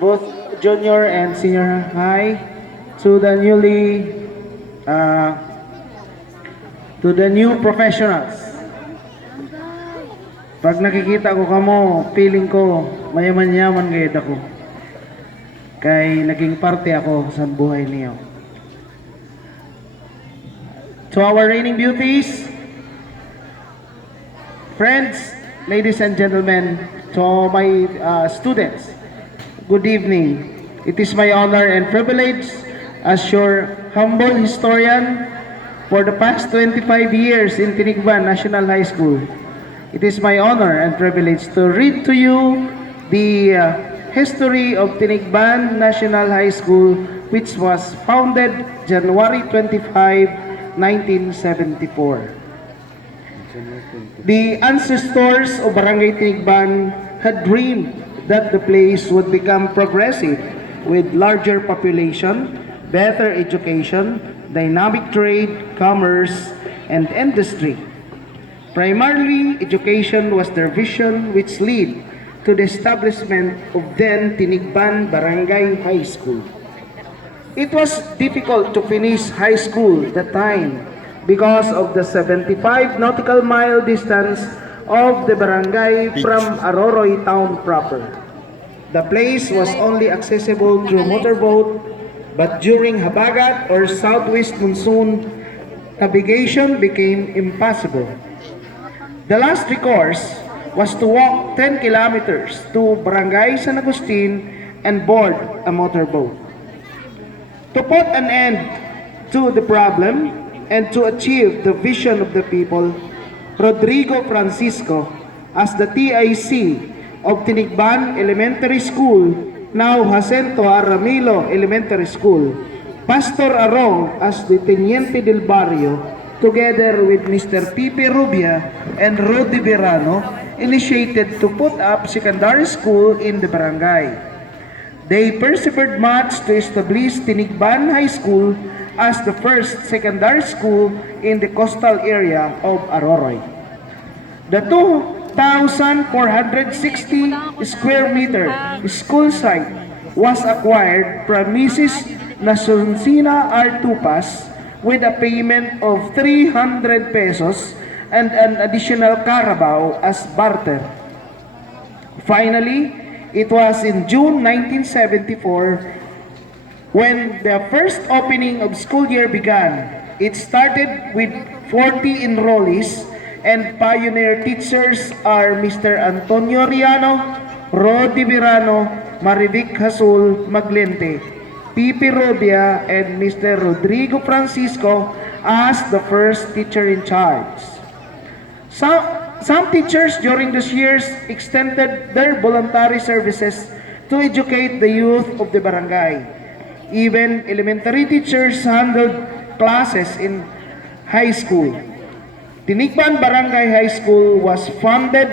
both junior and senior high, to uh, the new professionals. Pag nakikita ko kamo, feeling ko mayaman-yaman gayud ako. Kay naging parte ako sa buhay niyo. To our reigning beauties, friends, ladies and gentlemen, to my students, good evening. It is my honor and privilege as your humble historian for the past 25 years in Tinigban National High School. It is my honor and privilege to read to you the history of Tinigban National High School, which was founded January 25, 1974. The ancestors of Barangay Tinigban had dreamed that the place would become progressive with larger population, better education, dynamic trade, commerce, and industry. Primarily, education was their vision, which led to the establishment of then Tinigban Barangay High School. It was difficult to finish high school that time because of the 75 nautical mile distance of the barangay from Aroroy town proper. The place was only accessible through motorboat, but during habagat or southwest monsoon, navigation became impossible. The last recourse was to walk 10 kilometers to Barangay San Agustin and board a motorboat. To put an end to the problem and to achieve the vision of the people, Rodrigo Francisco, as the TIC of Tinigban Elementary School, now Jacinto Aramilo Elementary School, Pastor Arong as the Teniente del Barrio, together with Mr. Pipe Rubia and Rodi Verano, initiated to put up secondary school in the barangay. They persevered much to establish Tinigban High School as the first secondary school in the coastal area of Aroroy. The 2,460 square meter school site was acquired from Mrs. Nasuncina R. Tupas with a payment of 300 pesos and an additional carabao as barter. Finally, it was in June 1974 when the first opening of school year began. It started with 40 enrollees, and pioneer teachers are Mr. Antonio Riano, Rodi Virano, Marivic Hasul Maglente, Pipi Robia, and Mr. Rodrigo Francisco as the first teacher in charge. Some teachers during those years extended their voluntary services to educate the youth of the barangay. Even elementary teachers handled classes in high school. Tinigban Barangay High School was funded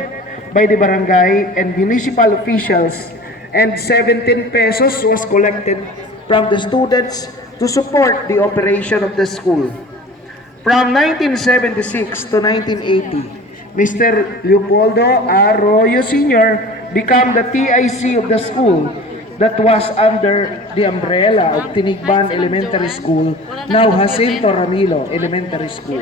by the barangay and municipal officials, and 17 pesos was collected from the students to support the operation of the school. From 1976 to 1980, Mr. Leopoldo Arroyo Sr. became the TIC of the school that was under the umbrella of Tinigban Elementary School, now Jacinto Ramilo Elementary School.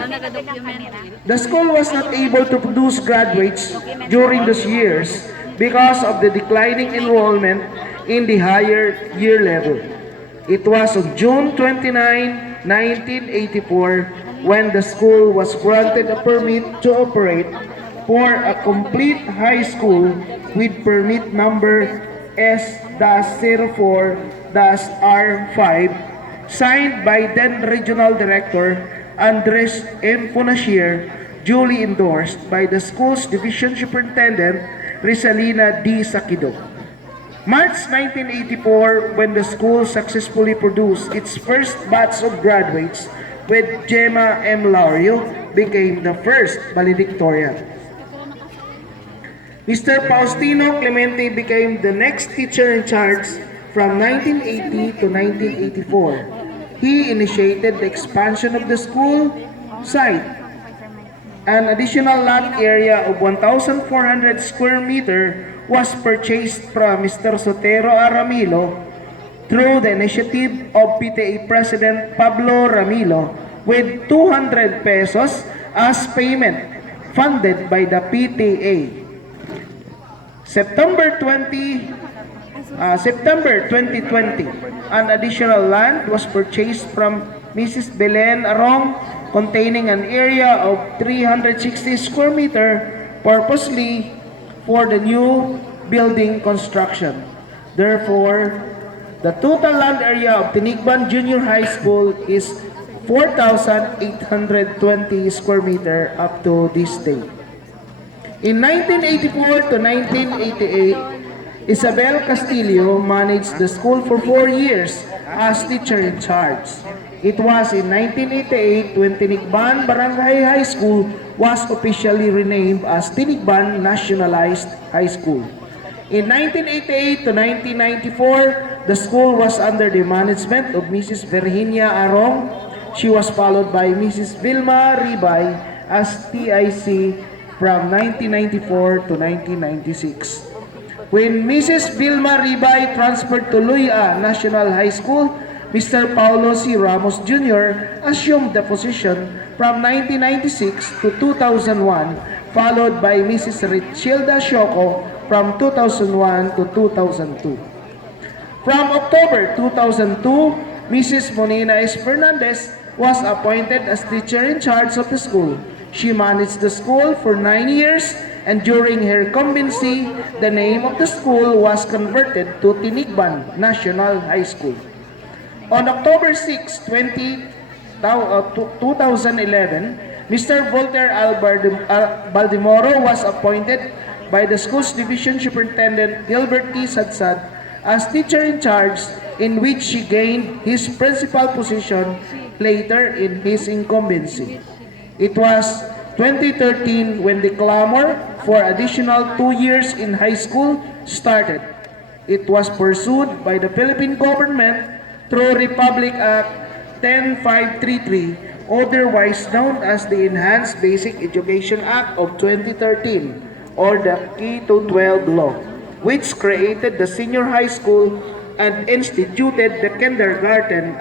The school was not able to produce graduates during those years because of the declining enrollment in the higher year level. It was on June 29, 1984, when the school was granted a permit to operate for a complete high school with permit number S-04-R5, signed by then Regional Director Andres M. Fonasier, duly endorsed by the school's Division Superintendent Rizalina D. Sakido. March 1984, when the school successfully produced its first batch of graduates, with Gemma M. Laurio became the first valedictorian. Mr. Faustino Clemente became the next teacher in charge from 1980 to 1984. He initiated the expansion of the school site. An additional lot area of 1,400 square meter was purchased from Mr. Sotero Aramilo through the initiative of PTA President Pablo Ramilo with 200 pesos as payment funded by the PTA. September 2020, an additional land was purchased from Mrs. Belen Arong containing an area of 360 square meter purposely for the new building construction. Therefore, the total land area of Tinigban Junior High School is 4,820 square meter up to this day. In 1984 to 1988, Isabel Castillo managed the school for 4 years as teacher in charge. It was in 1988 when Tinigban Barangay High School was officially renamed as Tinigban Nationalized High School. In 1988 to 1994, the school was under the management of Mrs. Virginia Arong. She was followed by Mrs. Vilma Ribay as TIC from 1994 to 1996. When Mrs. Vilma Ribay transferred to Luya National High School, Mr. Paulo C. Ramos Jr. assumed the position from 1996 to 2001, followed by Mrs. Richilda Shoko from 2001 to 2002. From October 2002, Mrs. Monina S. Fernandez was appointed as teacher in charge of the school. She managed the school for 9 years, and during her incumbency, the name of the school was converted to Tinigban National High School. On October 6, 2011, Mr. Voltaire Baldimoro was appointed by the school's division superintendent Gilbert T. Sadsad as teacher in charge, in which he gained his principal position later in his incumbency. It was 2013 when the clamor for additional 2 years in high school started. It was pursued by the Philippine government through Republic Act 10533, otherwise known as the Enhanced Basic Education Act of 2013, or the K-12 law, which created the senior high school and instituted the kindergarten